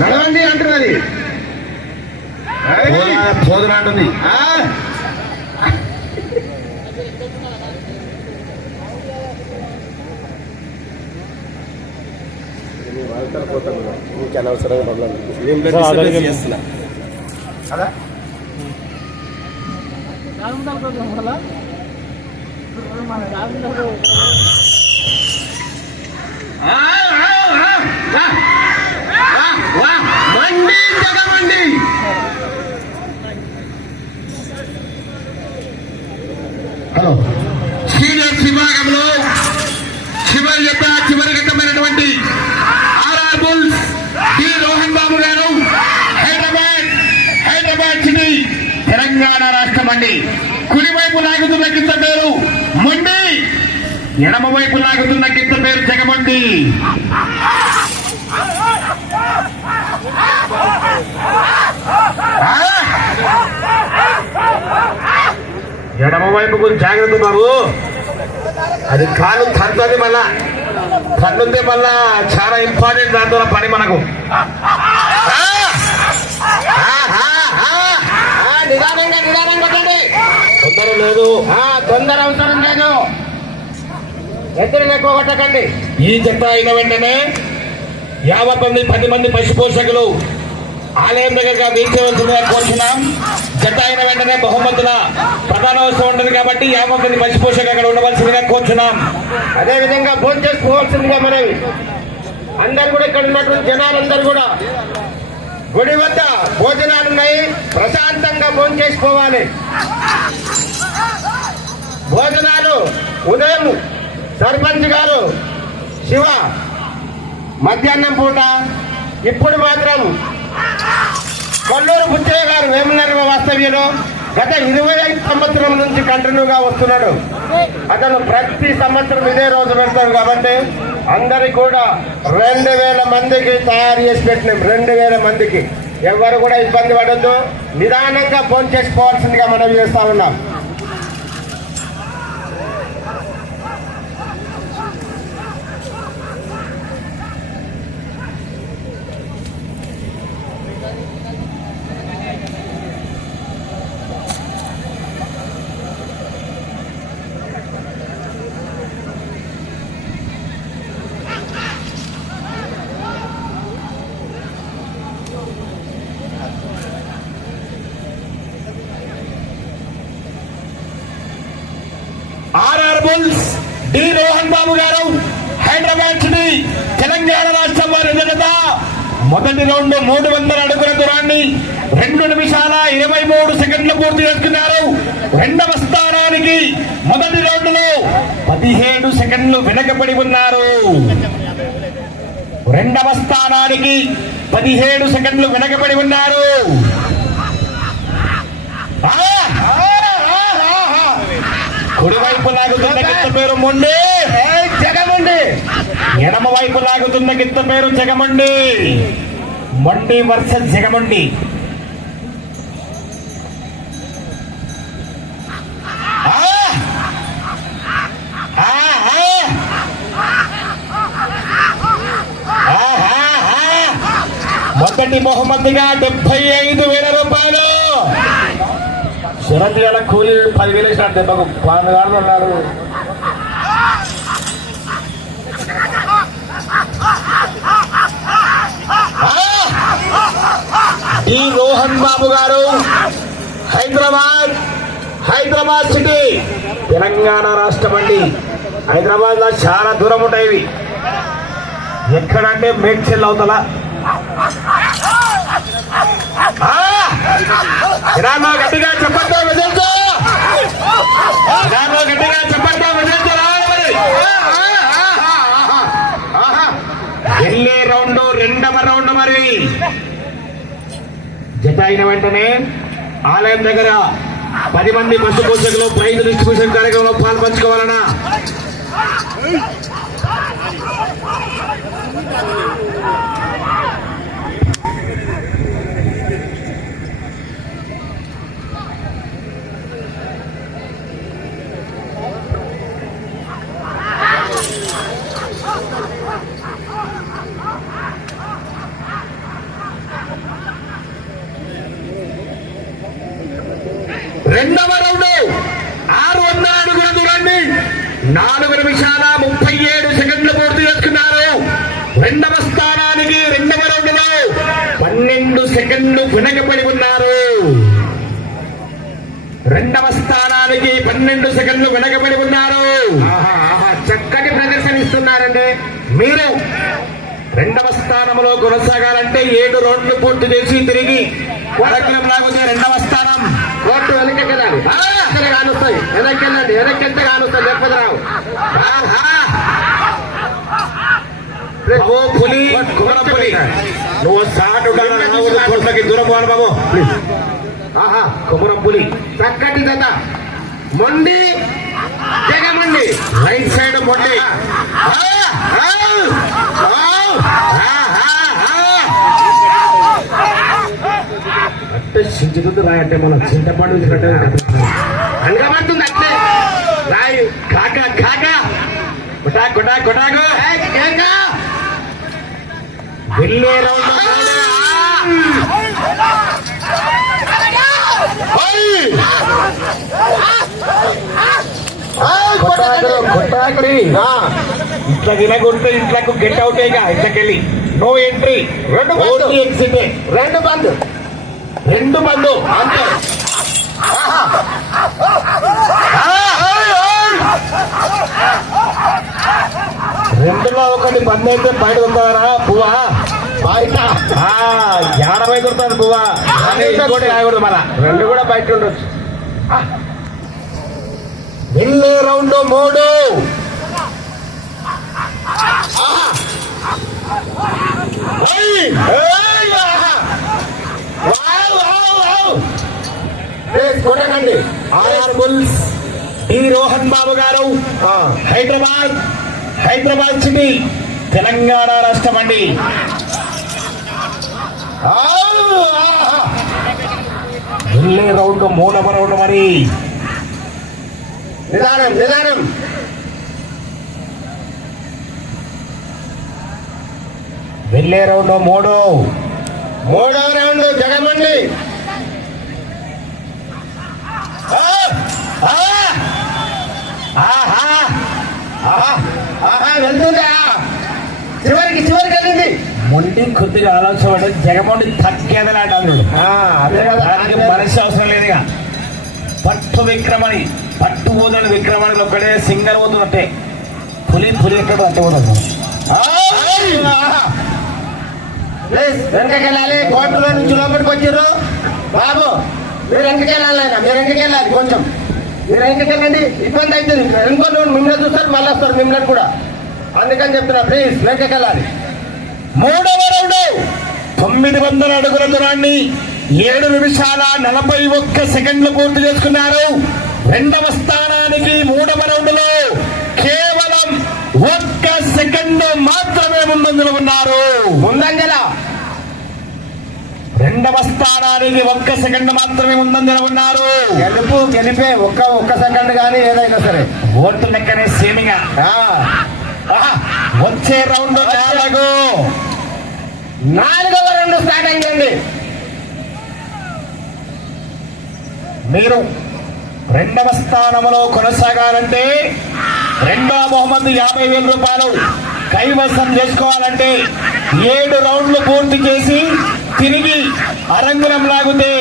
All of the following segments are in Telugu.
నడవండి అంటున్నది, పోదున అంటుంది. అనవసరంగా చేస్తున్నా కదా. మండి జగమండి హలో సీనియర్స్ విభాగంలో చివరి ఘట్టమైనటువంటి ఆర్ఆర్ బుల్స్ డి రోహన్ బాబు గారు హైదరాబాద్ సిటీ తెలంగాణ రాష్ట్రం అండి. కుడివైపు లాగుతున్న గిత్త పేరు మొండి, ఎడమ వైపు లాగుతున్న గిత్త పేరు జగమండి. ఎడమ వైపుకు జాగ్రత్త బాబు, అది కాలు తంతుంది, మళ్ళా తండుతే మళ్ళా చాలా ఇంపార్టెంట్ దాంతో పని మనకు. నిదానంగా కొట్టండి, తొందర లేదు, తొందర అవసరం లేదు, ఎత్తులు ఎక్కువ కొట్టకండి. ఈ జత అయిన వెంటనే 10 మంది పశు పోషకులు ఆలయం దగ్గరగా వీక్షించవలసిందిగా కోరుచున్నాం. జత అయిన వెంటనే బహుమతుల ప్రధానోత్సవం ఉంటుంది కాబట్టి 50 మంది పశు పోషకులు అక్కడ ఉండవలసిందిగా కోరుచున్నాం. అదేవిధంగా భోజనం చేసుకోవాల్సిందిగా మనవి. అందరు కూడా ఇక్కడ ఉన్నటువంటి జనాలందరూ కూడా గుడి వద్ద భోజనాలు ఉన్నాయి, ప్రశాంతంగా భోజనం చేసుకోవాలి. భోజనాలు ఉదయం సర్పంచ్ గారు శివ మధ్యాహ్నం పూట, ఇప్పుడు మాత్రం కొల్లూరు బుచ్చయ్య గారు వేములనర్వ వాస్తవ్యులు గత 25 సంవత్సరం నుంచి కంటిన్యూగా వస్తున్నాడు. అతను ప్రతి సంవత్సరం ఇదే రోజు పెడతాడు కాబట్టి అందరికి కూడా 2000 మందికి తయారు చేసి పెట్టినాం. 2000 మందికి ఎవరు కూడా ఇబ్బంది పడద్దు, నిదానంగా ఫోన్ చేసుకోవాల్సిందిగా మనం చేస్తా ఉన్నాం. ఆర్ఆర్ బుల్స్ డి రోహన్ బాబు గారు హైదరాబాద్ సిటీ తెలంగాణ రాష్ట్రం వారి జత. మొదటి రౌండ్ 300 అడుగుల దూరాన్ని 2 నిమిషాల 23 సెకండ్లు పూర్తి చేసుకున్నారు. రెండవ స్థానానికి మొదటి రౌండ్ లో 17 సెకండ్లు వెనకబడి ఉన్నారు. రెండవ స్థానానికి 17 సెకండ్లు వెనకబడి ఉన్నారు. కుడివైపు లాగుతున్న గిత్త పేరు మొండి జగమండి, ఎడమ వైపు లాగుతున్న గిత్త పేరు జగమండి. మొండి వర్సెస్ జగమండి. మొదటి బహుమతిగా 75,000 రూపాయలు. చిరంజీవుల కూలీ 10,000 ఇచ్చినాడు దెబ్బకు. పానగాడు ఉన్నాడు. డి రోహన్ బాబు గారు హైదరాబాద్ సిటీ తెలంగాణ రాష్ట్రం అండి. హైదరాబాద్ లో చాలా దూరం ఉంటాయి ఇవి. ఎక్కడంటే మేడ్చల్ అవతల. గట్టిగా చెప్పండి, గట్టిగా చెప్పండి. వెళ్ళే రౌండ్ రెండవ రౌండ్. మరి జత అయిన వెంటనే ఆలయం దగ్గర 10 మంది పశు పోషకులు ప్రైజ్ డిస్ట్రిబ్యూషన్ కార్యక్రమంలో పాల్పంచుకోవాలన్నా రెండవ రౌండ్ 600 అడుగుల దూరాన్ని 4 నిమిషాల 37 సెకండ్లు పూర్తి చేసుకున్నారు. రెండవ స్థానానికి రెండవ రౌండ్ లో 12 సెకండ్లు వెనకబడి ఉన్నారు. రెండవ స్థానానికి 12 సెకండ్లు వెనకబడి ఉన్నారు. చక్కటి ప్రదర్శన ఇస్తున్నారండి. మీరు రెండవ స్థానంలో కొనసాగాలంటే 7 రౌండ్లు పూర్తి చేసి తిరిగి వరకులం లాగితే రెండవ స్థానం. కోర్టు వెనక్కి వెళ్ళాలి, కానొస్తాయి, వెనక్కి వెళ్ళండి, వెనక్కి వెళ్తే కానొస్తాయి, లేకపోతే రావు. ఓ పులి కుమర పులి, నువ్వు సాటు కోట్లకి దూరం పోను బాబు. ఆహా, కుమర పులి చక్కటి జత. మొండి జగమండి, రైట్ సైడ్ మొండి. అంటే చించుతుంది రాయంటే మనం చింతపండు అనగబడుతుంది అట్లే రాయి. కాక కాక కొటా కొటా కొటాకు వెళ్ళే రౌండ్ కొట్టాకరి ఇట్లా తినగొడితే ఇంట్లోకి గెట్ అవుట్ అయ్యా. ఇంట్లోకెళ్ళి నో ఎంట్రీ. Only exit. రెండు బంద్ అంతే. రెండులో ఒకటి బంద్ అయితే బయట ఉందారా పువ్వా? బయట ఏడవై దొరుకుతుంది పువ్వా. ఇంకోటి రాయకూడదు మన. రెండు కూడా బయట ఉండొచ్చు. వెళ్ళే రౌండ్ 3. కొట్టకండి. ఆర్బుల్స్ టి రోహన్ బాబు గారు, హైదరాబాద్ సిటీ, తెలంగాణ రాష్ట్రం అండి. వెళ్ళే రౌండ్ 3వ రౌండ్ మరి. నిదానం. వెళ్ళే రౌండ్ 3. మూడవ రౌండ్ జగమండి. వెళ్తుందా? చివరికి వెళ్ళింది. మొండి కొద్దిగా ఆలోచన పడి జగమండి తగ్గేదని అంటాడు. అదే కదా, దానికి మనసు అవసరం లేదుగా. పట్టు విక్రమణి, పట్టు ఊదని విక్రమణి ఒక్కడే సింగర్ పోతున్నట్టే. పులి ఎక్కడ అట్టే పోతుంది. వెనకకి వెళ్ళాలి. కోర్టులో నుంచి లోపలికి వచ్చారు బాబు. మీరు వెనకకి వెళ్ళాలి, మీరు వెనకకి వెళ్ళాలి. కొంచెం మీరు వెనకకి వెళ్ళండి, ఇబ్బంది అవుతుంది. ఇంకోళ్ళు మిమ్మల్ని చూస్తారు, మళ్ళీ వస్తారు మిమ్మల్ని కూడా. అందుకని చెప్తున్నా, ప్లీజ్ వెనకకి వెళ్ళాలి. 3వ రౌండ్ 900 అడుగుల దూరాన్ని 7 నిమిషాల 41 సెకండ్లు పూర్తి చేసుకున్నారు. రెండవ స్థానానికి 3వ రౌండ్ లో కేవలం 1 సెకండ్ మాత్రమే ముందంజలో ఉన్నారు. ముందంజల రెండవ స్థానానికి 1 సెకండ్ మాత్రమే ముందంజలో ఉన్నారు. గెలిపే ఒక్క సెకండ్ కానీ ఏదైనా సరే ఓటు లెక్కనే సేమిగా. వచ్చే రౌండ్ 4వ రౌండ్ స్టార్ట్ అయిందండి. మీరు రెండవ స్థానంలో కొనసాగాలంటే రెండవ బహుమతి 50,000 రూపాయలు కైవసం చేసుకోవాలంటే 7 రౌండ్లు పూర్తి చేసి తిరిగి అరంగులం లాగితే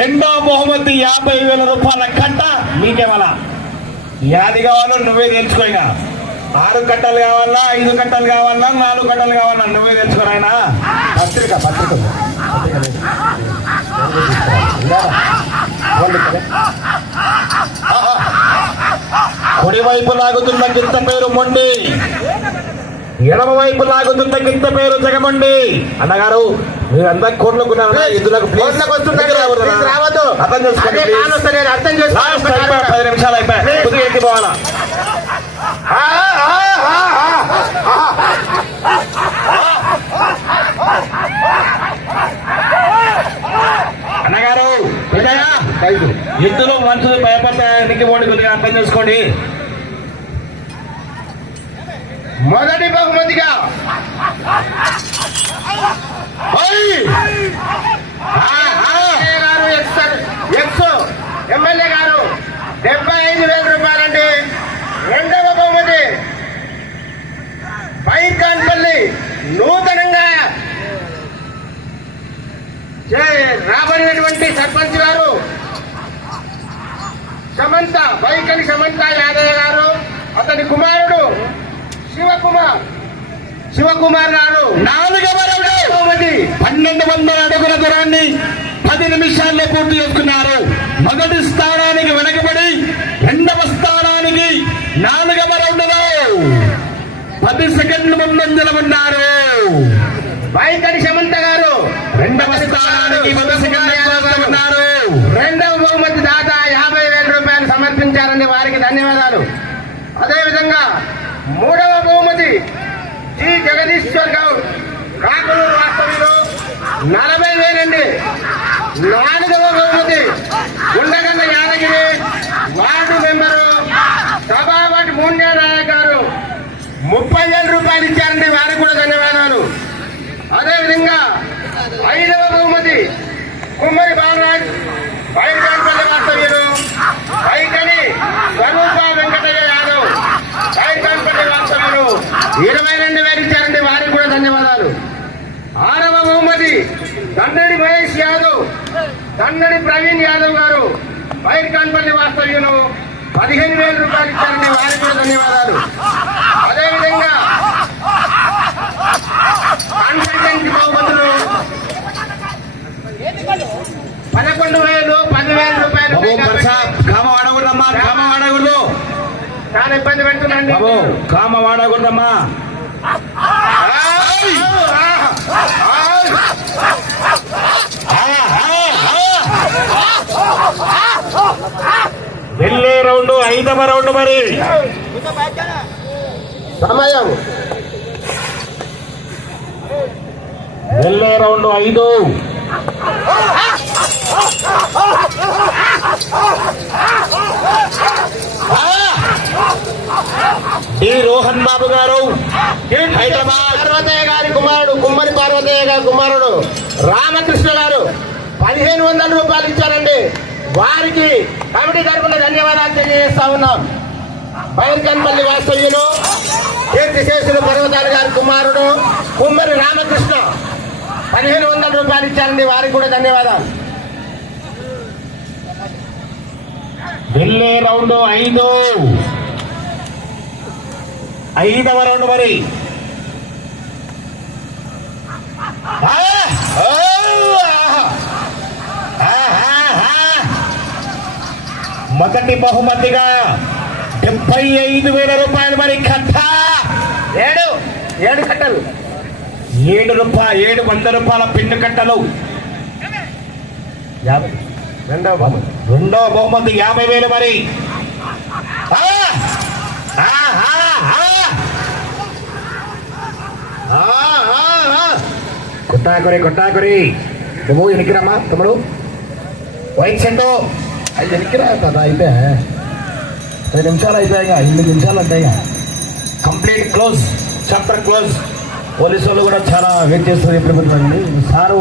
రెండవ బహుమతి 50,000 రూపాయల కట్ట మీకేమలా. యాది కావాలో నువ్వే తెలుసుకోయినా. 6 కట్టలు కావాలా, 5 కట్టలు కావాలా, 4 కట్టలు కావాలా నువ్వే తెలుసుకోరాయన. పత్రిక కుడి వైపు లాగుతున్న గింత పేరు మొండి, ఎడమ వైపు లాగుతున్న గింత పేరు జగమండి. అన్నగారు మీరంతా కోట్లకున్నారు, ఇద్దరులకు రావద్దు. అర్థం చేసుకోండి. అర్థం చేసుకో. 10 నిమిషాలు అయిపోయాయి, కొద్దిగా ఎక్కి పోవాలా. అన్నగారు ఎద్దులో మనుషులు భయపడతానికి ఓడి కొద్దిగా అర్థం చేసుకోండి. మొదటి బహుమతిగా ఎమ్మెల్యే రాబడినటువంటి సర్పంచ్ గారు సమంత వైకలి సమంత యాదయ్య గారు, అతని కుమారుడు శివకుమార్ గారు 4వ రౌండ్ బహుమతి 1200 అడుగుల దూరాన్ని 10 నిమిషాల్లో పూర్తి చేసుకున్నారు. మొదటి స్థానానికి వెనకబడి 2వ స్థానానికి 4వ రౌండ్లో 10 సెకండ్లు ముందంజల ఉన్నారు. వైకడి సమంత గారు 2వ స్థానానికి 10 సెకండ్లు ఉన్నారు. 2వ బహుమతి దాత 50,000 రూపాయలు సమర్పించారండి, వారికి ధన్యవాదాలు. అదేవిధంగా 3వ బహుమతి జి జగదీశ్వర్ గౌడ్ కాకులూరు వాస్తవ్యులు 40,000 అండి. 4వ బహుమతి గుండగండ యాదగిరి వార్డు మెంబరు సభాపతి మూన్యారాయ గారు 30,000 రూపాయలు ఇచ్చారండి, వారికి కూడా ధన్యవాదాలు. అదేవిధంగా 5వ బహుమతి కుమ్మరి బాలరాజ్ వైకాన్పల్లి వాస్తవ్యులు వైకని స్వరూప వెంకటయ్య యాదవ్ వైకాన్పల్లి వాస్తవ్యులు 22,000 ఇచ్చారండి, వారికి కూడా ధన్యవాదాలు. 6వ బహుమతి దండడి మహేష్ యాదవ్ దండడి ప్రవీణ్ యాదవ్ గారు వైకాన్పల్లి వాస్తవ్యులు 15,000 రూపాయలు ఇచ్చారండి, వారికి కూడా ధన్యవాదాలు. అదేవిధంగా కన్సల్టెన్సీ బహుమతులు 11,000, 10,000 రూపాయలు. కామ వాడకూడదమ్మా, కామ వాడకూడదు, చాలా ఇబ్బంది పెడుతున్నాండి. కామ వాడకూడదమ్మా. వెళ్ళే రౌండ్ 5వ రౌండ్ మరి సమయం వెళ్ళే రౌండ్ 5. డి రోహన్ బాబు గారు హైదరాబాద్ పార్వతయ్య గారి కుమారుడు కుమ్మరి పార్వతయ్య గారి కుమారుడు రామకృష్ణ గారు 1,500 రూపాయలు ఇచ్చారండి, వారికి కమిటీ తరఫున ధన్యవాదాలు తెలియజేస్తా ఉన్నాం. బైర్కన్పల్లి వాస్తవ్యులు కీర్తిశేషులు పర్వతాల గారి కుమారుడు కుమ్మరి రామకృష్ణ 1,500 రూపాయలు ఇచ్చారండి, వారికి కూడా ధన్యవాదాలు. వెళ్ళే రౌండ్ 5. 5వ రౌండ్ మరి మొదటి బహుమతిగా 75,000 రూపాయలు మరి కట్ట 7 కట్టలు 700 రూపాయల పిన్ను కట్టలు. 50. రెండవ బహుమతి 50,000 మరి. కొట్టాకురి నువ్వు ఎనికిరమ్మా తమ్ముడు, వైట్ సెంటో 5 ఎనికిరా కదా, అయితే 10 నిమిషాలు అయిపోయాయి, 8 నిమిషాలు అంటాయి. Complete close, chapter close. Police వాళ్ళు కూడా చాలా వెయిట్ చేస్తారు. ఎప్పుడు సారు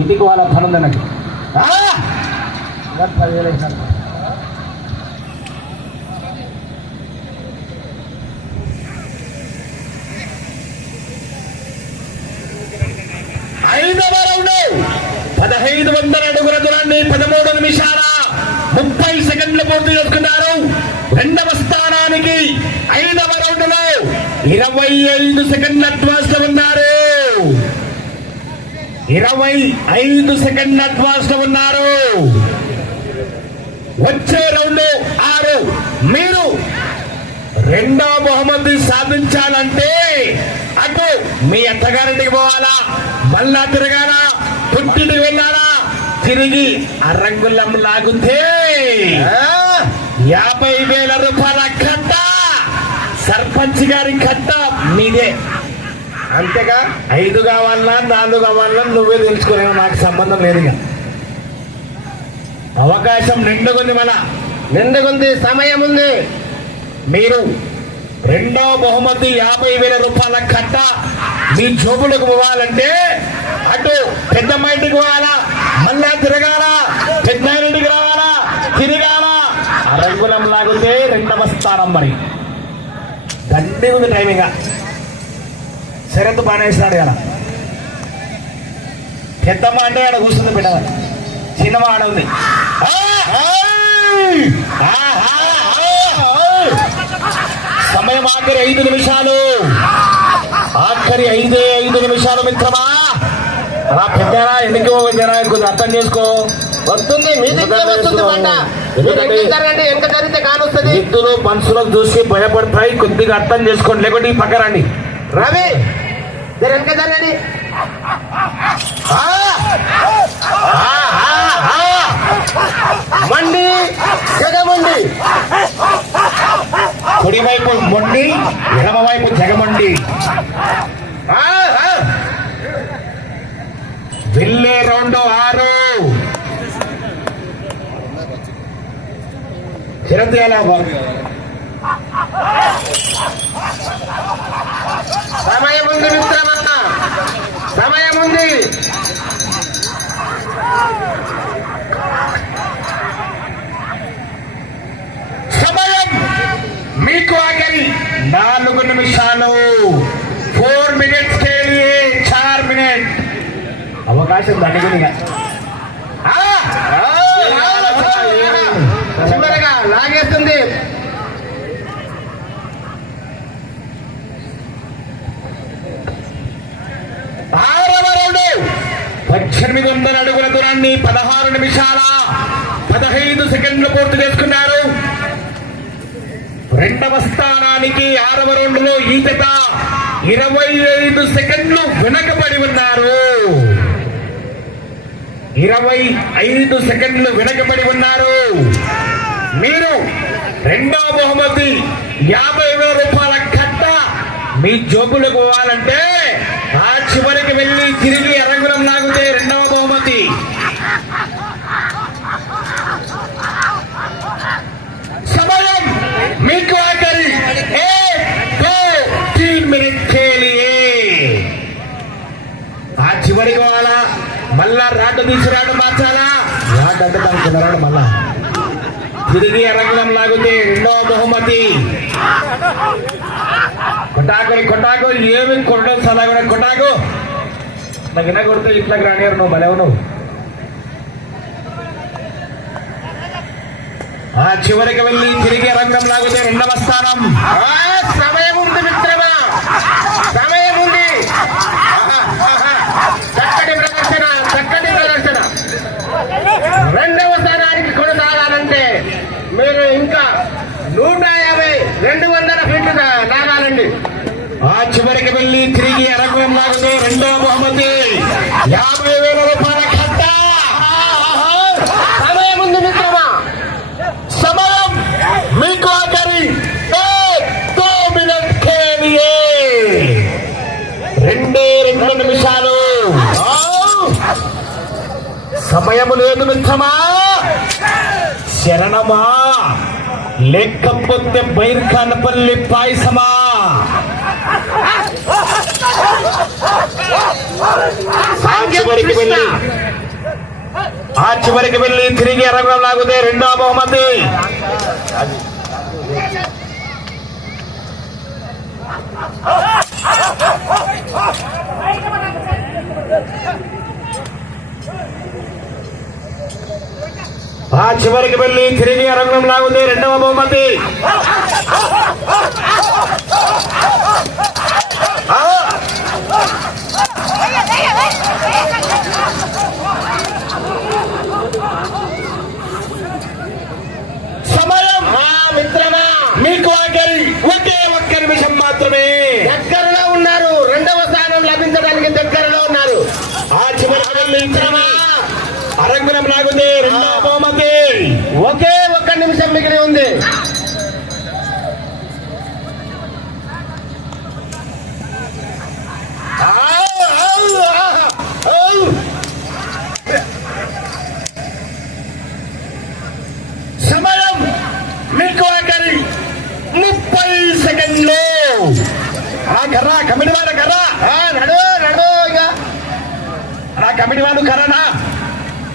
ఇంటికి వాళ్ళ పని ఉంది నాకు. 10,000 సార్. ఐదవ రౌండ్ 1,500 అడుగుల దూరాన్ని 13 నిమిషాల 30 సెకండ్లు పూర్తి చేసుకున్నారు. 2వ స్థానానికి 5వ రౌండ్ లో 25 సెకండ్ల అడ్వాన్స్ లో ఉన్నారు. 25 సెకండ్ల అడ్వాన్స్ లో ఉన్నారు. వచ్చే రౌండ్ 6. మీరు 2వ బహుమతి సాధించాలంటే అటు మీ అత్తగారింటికి పోవాలా, మళ్ళా తిరగాలా, పుట్టింటికి వెళ్ళాలా, తిరిగి అరంగులం లాగుతే 50,000 రూపాయల కట్ట సర్పంచ్ గారి కట్ట మీదే. అంతేగా 5 కావాలన్నా 4 కావాలన్నా నువ్వే తెలుసుకునే, నాకు సంబంధం లేదు. ఇక అవకాశం నిండుకుంది, నిండుకుంది, సమయం ఉంది. మీరు 2వ బహుమతి 50,000 రూపాయల కట్ట మీ జోబులకు పోవాలంటే అటు పెద్దమ్మ ఇంటికి పోవాలా, మళ్ళా తిరగాలా, పెద్ద ఇంటికి రావాలా, తిరగాలా, అరంగులం లాగితే 2వ స్థానం. మరి దండి ఉంది టైమింగ్. శరత్ బాగా ఇస్తాడు కదా. పెద్దమ్మ అంటే ఆడ కూర్చుంది బిడ్డ చిన్నమ్మ ఆడ ఉంది సమయం ఆఖరి 5 నిమిషాలు ఆఖరి 5 నిమిషాలు మిత్రమా అలా పెద్దరా ఎందుకు జనా కొంచెం అర్థం చేసుకో వస్తుంది మీ దగ్గర వస్తుంది బండ జరగండి వెనక జరిగితే కానొస్తుంది ఎద్దులు మనుషులకు చూసి భయపడతాయి కొద్దిగా అర్థం చేసుకోండి లేకుంటే ఈ పక్కరండి రవి జర వెనక జరగండి మండి జగమండి కుడివైపు మొండి ఎడమవైపు జగమండి వెళ్ళే 2 6 చిరంజీవి సమయం ఉంది మిత్రమా సమయం ఉంది సమయం మీకు ఆఖరి 4 నిమిషాలు 4 మినిట్స్ के लिए 4 मिनट అవకాశం దండగునిగా చివరగా లాగేస్తుంది 6వ రౌండ్ 1800 అడుగుల దూరాన్ని 16 నిమిషాల 15 సెకండ్లు పూర్తి చేసుకున్నారు. 2వ స్థానానికి 6వ రౌండ్ లో ఈ జత 25 సెకండ్లు వెనకబడి ఉన్నారు. 25 సెకండ్లు వెనకబడి ఉన్నారు. మీరు 2వ బహుమతి 50,000 రూపాయల కట్ట మీ జోబులకు పోవాలంటే ఆ చివరికి వెళ్ళి తిరిగి అరంగులం లాగితే 2వ బహుమతి. సమయం మీకు ఆఖరి 3 మినిట్ ఆ చివరికి పోవాలా మళ్ళా రాటు తీసుకురాడు మార్చాలా రాటు అంటే దానికి రాడు మళ్ళా తిరిగి అరంగులం లాగితే 2వ బహుమతి. కొట్టాకు ఏమి కొట్టడం సలహా కొట్టాకు నాకు ఇన్న కొడితే ఇట్లా రానియరు నువ్వు భలేవు నువ్వు. ఆ చివరికి వెళ్ళి తిరిగి రంగం లాగితే 2వ స్థానం. సమయం ఉంది మిత్రమా సమయం ఉంది చక్కటి ప్రదర్శన 2వ స్థానానికి కొనసాగాలంటే మీరు ఇంకా 150 200 ఫీట్లు లాగాలండి. ఆ చివరికి వెళ్ళి తిరిగి అరంగం లాగితే 2వ బహుమతి 50,000 రూపాయల కట్ట. సమయం ఉంది మిత్రమా సమయం మీకు ఆఖరి 2 మినిట్ 2 నిమిషాలు. సమయము లేదు మిత్రమా శరణమా లేకపోతే బైర్ఖానపల్లి పాయసమా. ఆ చివరికి వెళ్ళి తిరిగి రంగం లాగితే 2వ బహుమతి. ఆ చివరికి వెళ్ళి తిరిగి రంగం లాగితే 2వ బహుమతి. సమయం మిత్రమా మీకు ఆఖరి ఒకే 1 నిమిషం మాత్రమే. దగ్గరలో ఉన్నారు 2వ స్థానం లభించడానికి దగ్గరలో ఉన్నారు. ఆ చివరికి వెళ్ళి మిత్రమా అరంగులం లాగితే 2వ బహుమతి. ఒకే 1 నిమిషం మిగిలి ఉంది. సమయం మీకు ఆఖరి 30 సెకండ్లు. ఆ కర్రా కమిటీ వాడు కర్రా నడు ఇక నా కమిటీ వాడు కర్రనా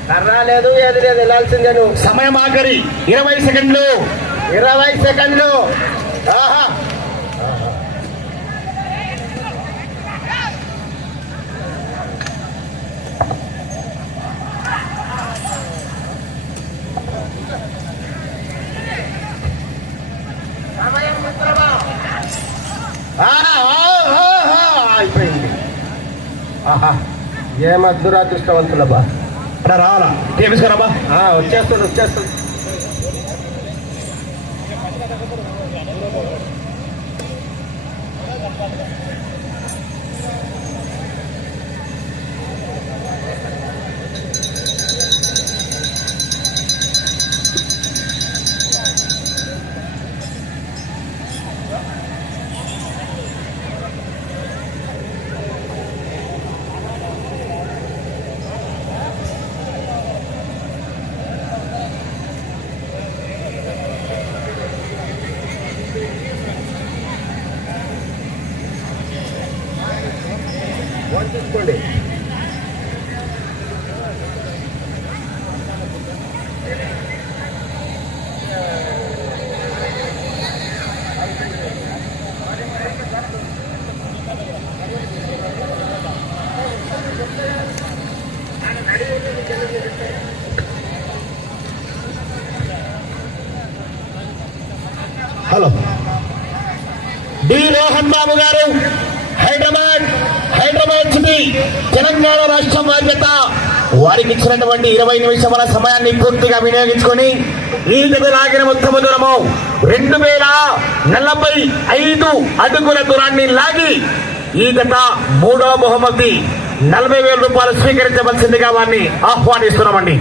కర్రా లేదు ఏది లేదు వెళ్ళాల్సిందే నువ్వు. సమయం ఆఖరి 20 సెకండ్లు. 20 సెకండ్లు. ఆహా ఏం అదృష్టవంతులబ్బా. రావాలా తీసుకురాబా. వచ్చేస్తుంది. తీసుకోండి. హలో డి రోహన్ బాబు గారు హైదరాబాద్ సిటీ తెలంగాణ రాష్ట్రం బాధ్యత. వారికి ఇచ్చినటువంటి 20 నిమిషముల సమయాన్ని పూర్తిగా వినియోగించుకొని ఈ జత లాగిన మొత్తము దూరము 2045 అడుగుల దూరాన్ని లాగి ఈ జత 3వ బహుమతి 40,000 రూపాయలు స్వీకరించవలసిందిగా వారిని ఆహ్వానిస్తున్నామండి.